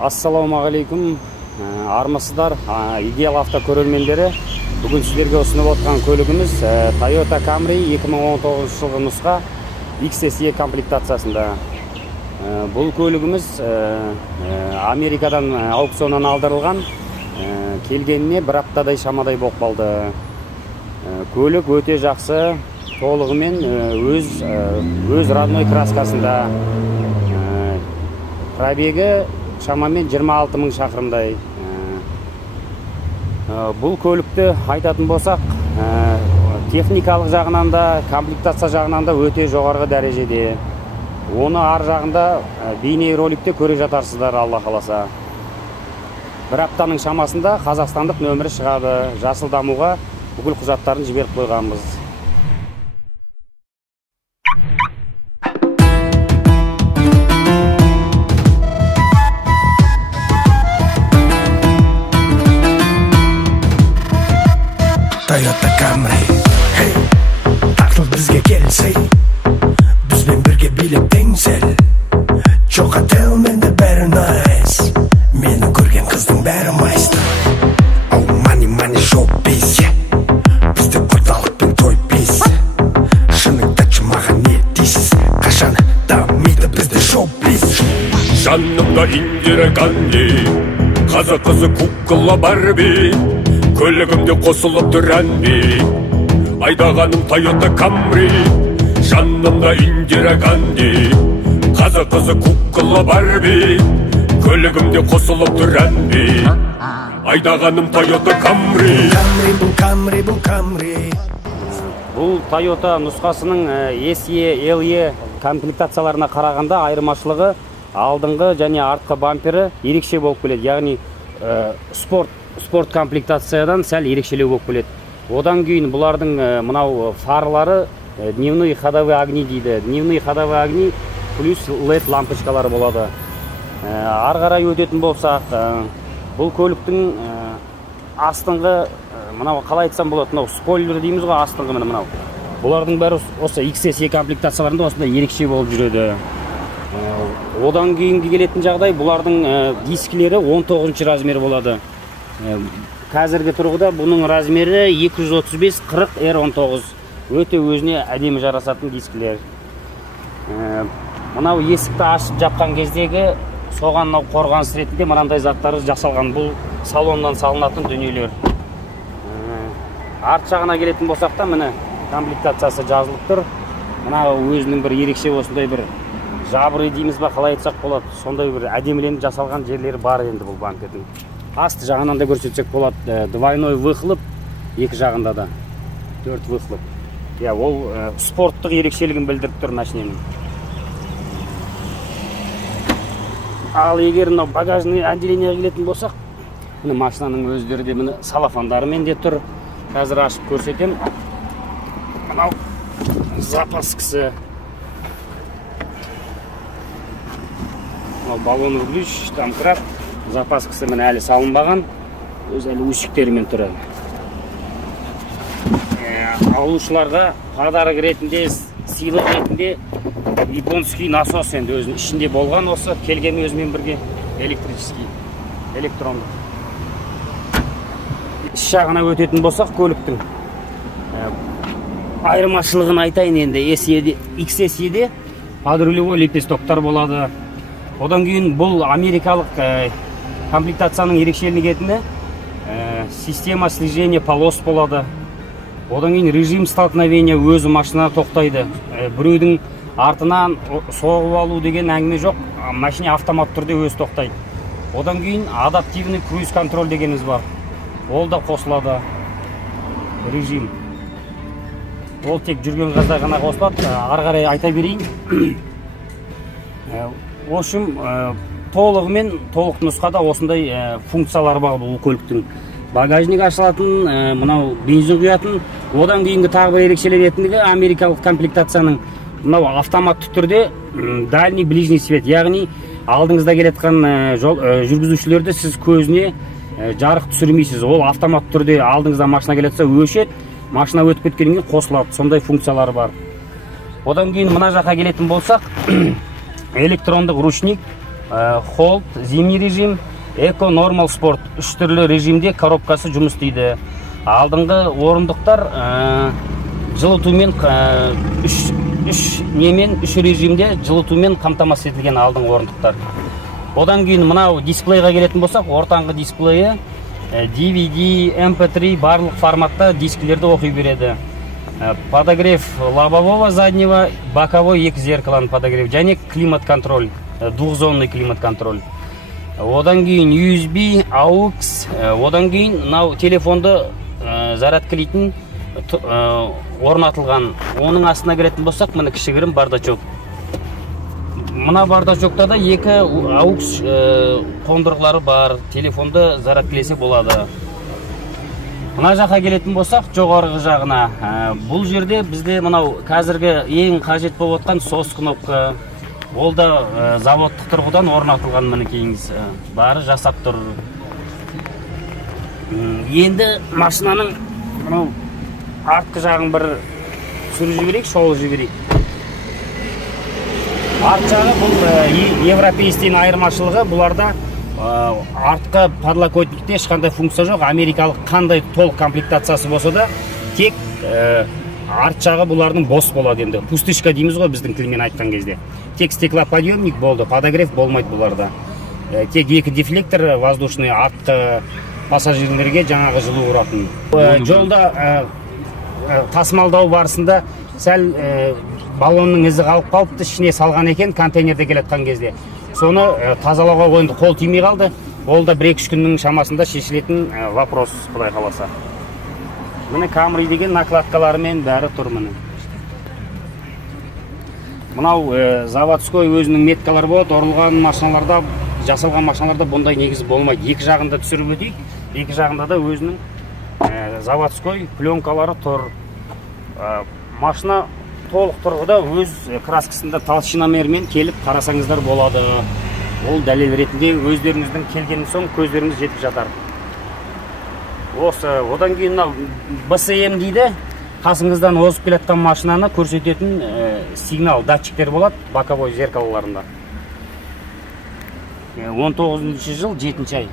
Ассалаумағалейкум, армысыздар, идеал авто көрермендері. Бүгін сіздерге ұсынып отқан көлігіміз Toyota Camry 2019 жылғы нұсқа XSE комплектациясында. Бұл көлігіміз Америкадан аукционнан алдырылған, келгеніне бір аптадай шамадай болып қалды. Көлік өте жақсы, толығымен өз родной краскасында. Пробегі шамамен 26 000 шақырымдай. Бұл көлікті айтатын болсақ, техникалық жағынан да, комплектация жағынан да өте жоғарғы дәрежеде. Оны ар жағында бейнероликте көре жатарсыздар, Алла қаласа. Бір аптаның шамасында қазақстандық нөмірі шығады. Жасыл дамуға бүкіл құжаттарын жіберіп қойғанбыз. Toyota Camry, hey, тартыл бізге келсей, бізбен бірге билеп теңсел. Жоға тел менде бәрі найс, мені көрген қыздың бәрі майстер. Oh money, money, show biz, бізде орталық пен той біз. Шыныңды айтшы маған не дейсіз, қашан дамиды бізде шоу біз. Жанымда Индира Ганди, қазақ қызы кукла Барби. Көлігімде қосылып тұр әнби, айдағаным Toyota Camry. Жанымда Индира Ганди, қазақ қызы кукла Барби. Көлігімде қосылып тұр әнби, айдағаным Toyota Camry. Бұл Camry. Бұл Toyota нұсқасының SE, LE комплектацияларына қарағанда айырмашылығы алдыңғы және артқы бампері ерекше болып келеді. Яғни спорт комплектациядан сәл ерекшелеу болып келеді. Одан кейін бұлардың мынау фарлары дневные ходовые огни дейді. Дневные ходовые огни плюс LED лампочкалары болады. Ары қарай өтетін болсақ, бұл көліктің астыңғы, мынау қалай айтсам болады, мынау спойлер дейміз ғой, астыңғы мынау. Бұлардың бәрі осы XSE комплектацияларында осындай ерекше болып жүреді. Одан кейінгі келетін жағдай, бұлардың дискілері 19 размер болады. Қазіргі тұрғыда бұның размері 235-40 R19. Өте өзіне әдемі жарасатын дискілер. Мынау есікті ашып жапқан кездегі соған қорғаныс ретінде мынандай заттары жасалған. Бұл салоннан салынатын дүниелер. Арт жағына келетін болсақ та, міне комплектациясы жазылып тұр. Мынау өзінің бір ерекше осындай бір жабыры дейміз ба, қалай айтсақ болады. Сондай бір әдеміленіп жасалған жерлері бар енді бұл бампердің. Асты жағынан да көрсетсек болады, двойной выхлоп, екі жағында да 4 выхлоп. Ол спорттық ерекшелігін білдіріп тұр машиненің. Ал егер багажный отделениеге келетін болсақ, міне машинаның өздері де міне салафандарымен де тұр. Қазір ашып көрсетем. Мынау запаскасы. Баллон ключ, домкрат. Запаскасы міне әлі салынбаған, өз әлі өшіктерімен тұрады. Алушыларға подарок ретінде, сыйлық ретінде японский насос енді өзінің ішінде болған, осы келген өзімен бірге электрический, электрондық. Іш жағына өтетін болсақ, көліктің айырмашылығын айтайын енді. XSE-де подрулевой лепестоктар болады. Одан кейін бұл америкалық комплектацияның ерекшелігі етінде система слежения полос болады. Одан кейін режим столкновения өзі машина тоқтайды. Біреудің артынан соғып алу деген әңгіме жоқ. Машина автомат түрде өзі тоқтайды. Одан кейін адаптивный круиз контроль дегеніміз бар. Ол да қосылады. Режим. Ол тек жүрген газда ғана қосылады. Ары қарай айта берейін. В общем, толық нұсқада осындай функциялар бар бұл көліктің. Багажник ашылатын, мынау бензин құятын. Одан кейінгі тағы бір ерекшеленетіндігі америкалық комплектацияның мынау автоматты түрде дальний ближний свет, яғни алдыңызда келетқан жүргізушілерді сіз көзіне жарық түсірмейсіз. Ол автомат түрде алдыңызда машина келетсе өшеді, машина өтіп кеткеннен кейін қосылады. Сондай функциялары бар. Одан кейін мына жаққа келетін болсақ, электрондық ручник холд, зимний режим, эко, нормал, спорт. 3 түрлі режимде коробкасы жұмыс істейді. Алдыңғы орындықтар жылытумен 3 режимде жылытумен қамтамасыз етілген алдыңғы орындықтар. Одан кейін мынау дисплейға келетін болсақ, ортаңғы дисплейі DVD, MP3 барлық форматта дискілерді оқи береді. Подогрев лобового заднего, боковой 2 зеркаланы подогрев, және климат контроль, двухзонный климат контроль. Одан кейін USB, AUX, одан кейін мынау телефонды зарядкалайтын орнатылған. Оның астына кіретін болсақ, мына кішігірім бардачок. Мына бардачокта да 2 AUX қондырғылары бар, телефонды зарядкалесе болады. Мына жаққа келетін болсақ, жоғарғы жағына. Бұл жерде бізде мынау қазіргі ең қажет болып отқан SOS кнопка. Ол да заводтық тұрғыдан орнатылған, мінекейіңіз бары жасап тұр. Енді машинаның артқы жағын бір түсіріп жіберейік, шолып жіберейік. Арт жағы бұл европейстен айырмашылығы, бұларда артқы подлокотникте ешқандай функция жоқ. Америкалық қандай толық комплектациясы болса да, тек арт жағы бұлардың бос болады енді. Пустышка дейміз ғой біздің тілмен айтқан кезде. Тек стеклоподъемник болды, подогрев болмайды бұларда. Тек 2 дефлектор воздушный артқы пассажирлерге жаңағы жылу ұратын. Жолда тасымалдау барысында сәл баллонның ізі қалып қалыпты, ішіне салған екен контейнерде келетқан кезде. Соны тазалауға қойынды, қол тимей қалды. Ол да 1-2 күннің шамасында шешілетін вопрос, құдай қаласа. Міне Camry деген накладкаларымен бәрі тұр міне. Мынау заводской өзінің меткалар болады, орылған машиналарда, жасалған машиналарда бұндай негізі болмайды. 2 жағында түсіріп өтейік, 2 жағында да өзінің заводской пленкалары тұр. Машина толық тұрғыда өз краскасында толщиномермен келіп қарасаңыздар болады. Ол дәлел ретінде өздеріңіздің келген соң көздеріңіз жетіп жатар. Осы, одан кейін BCM дейді, қасыңыздан озып келеткен машинаны көрсететін сигнал, датчиктер болады боковой зеркалаларында. 19 жыл, 7 ай.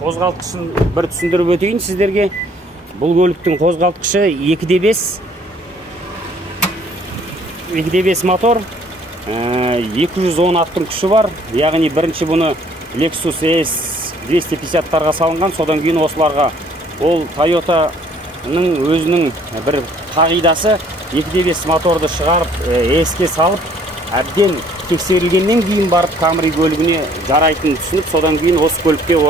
Қозғалтқышын бір түсіндіріп өтейін сіздерге. Бұл көліктің қозғалтқышы 2.5 мотор, 210 аттың күші бар. Яғни бірінші бұны Lexus S250-тарға салынған, содан кейін осыларға. Ол Toyota'ның өзінің бір қағидасы 2.5 моторды шығарып, еске салып, әбден тексерілгеннен кейін барып Camry көлігіне жарайтын түсініп, содан кейін осы көлікке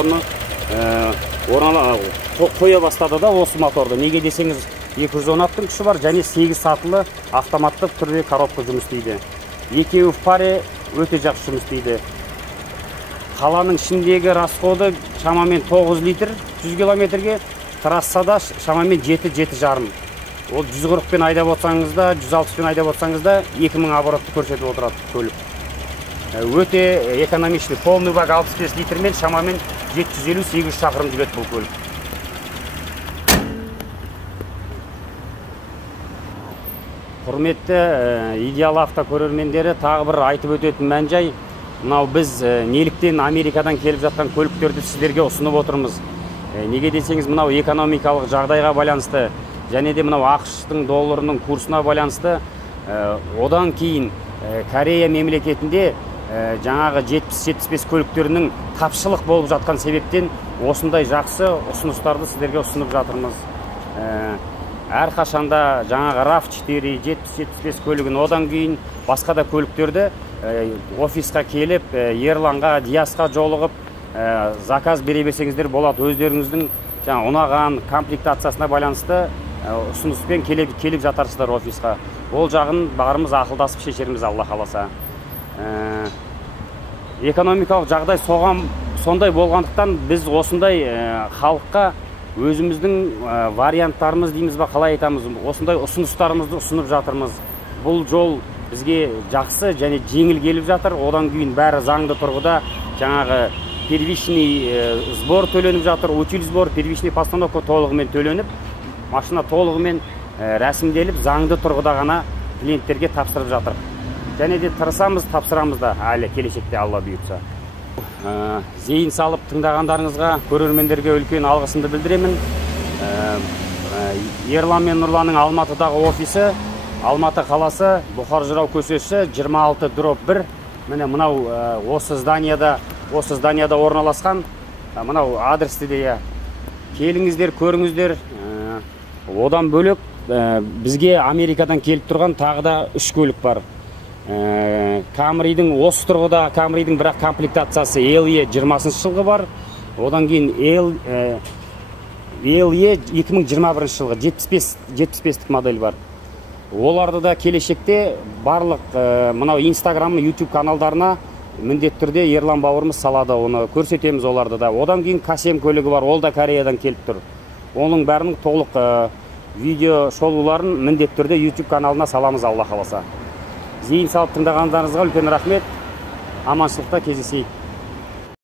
қоя бастады да осы моторды. Неге десеңіз, 210 аттың күші бар, және 8 сатылы автоматтық түрде коробка жұмыс істейді. Екеуі в паре өте жақсы жұмыс істейді. Қаланың ішіндегі расходы шамамен 9 литр 100 километрге, трассада шамамен 7-7,5. Ол 140 пен айдап отсаңыз да, 160 пен айдап отсаңыз да 2000 оборотты көрсетіп отырады көлік. Өте экономичный, полный бак 65 литрмен шамамен 750-800 шақырым жүреді бұл көлік. Құрметті идеал авто көрермендері, тағы бір айтып өтетін мән жай, мынау біз неліктен Америкадан келіп жатқан көліктерді сіздерге ұсынып отырмыз. Неге десеңіз, мынау экономикалық жағдайға байланысты, және де мынау ақш-тың долларының курсына байланысты, одан кейін Корея мемлекетінде жаңағы 70-75 көліктерінің тапшылық болып жатқан себептен осындай жақсы ұсыныстарды сіздерге ұсынып жатырмыз. Әрқашанда жаңағы RAV4, 70-75 көлігін, одан кейін басқа да көліктерді офисқа келіп, Ерланға, Диасқа жолығып, заказ бере берсеңіздер болады. Өздеріңіздің ұнаған комплектациясына байланысты ұсыныспен келіп жатарсыздар офисқа. Ол жағын бағарымыз ақылдасып шешеріміз, Алла қаласа. Экономикалық жағдай сондай болғандықтан біз осындай халыққа өзіміздің варианттарымыз дейміз ба, қалай айтамыз, осындай ұсыныстарымызды ұсынып жатырмыз. Бұл жол бізге жақсы және жеңіл келіп жатыр. Одан кейін бәрі заңды тұрғыда, жаңағы первичный сбор төленіп жатыр, утиль сбор, первичный постановка толығымен төленіп, машина толығымен рәсімделіп, заңды тұрғыда ғана клиенттерге тапсырып жатыр. Және де тырысамыз, тапсырамыз да әлі келешекте Алла бұйыртса. Зейін салып тыңдағандарыңызға, көрермендерге үлкен алғысымды білдіремін. Ерлан мен Нұрланның Алматыдағы офисі, Алматы қаласы, Бұқар Жырау көшесі 26/1. Міне мынау осы зданияда орналасқан. Мынау адресті де келіңіздер, көріңіздер. Одан бөлек бізге Америкадан келіп тұрған тағы да 3 көлік бар. Камридің осы тұрғыда Камридің бірақ комплектациясы LE 20 жылғы бар. Одан кейін LE 2021 жылғы 75-ік модель бар. Оларды да келешекте барлық мынау Instagram, YouTube каналдарына міндетті түрде Ерлан бауырымыз салады, оны көрсетеміз оларды да. Одан кейін Касем көлігі бар, ол да Кореядан келіп тұр. Оның бәрінің толық видео шолуларын міндетті түрде YouTube каналына саламыз, Алла қаласа. Зейін салып тыңдағандарыңызға үлкен рахмет. Аманшылықта кездесейік.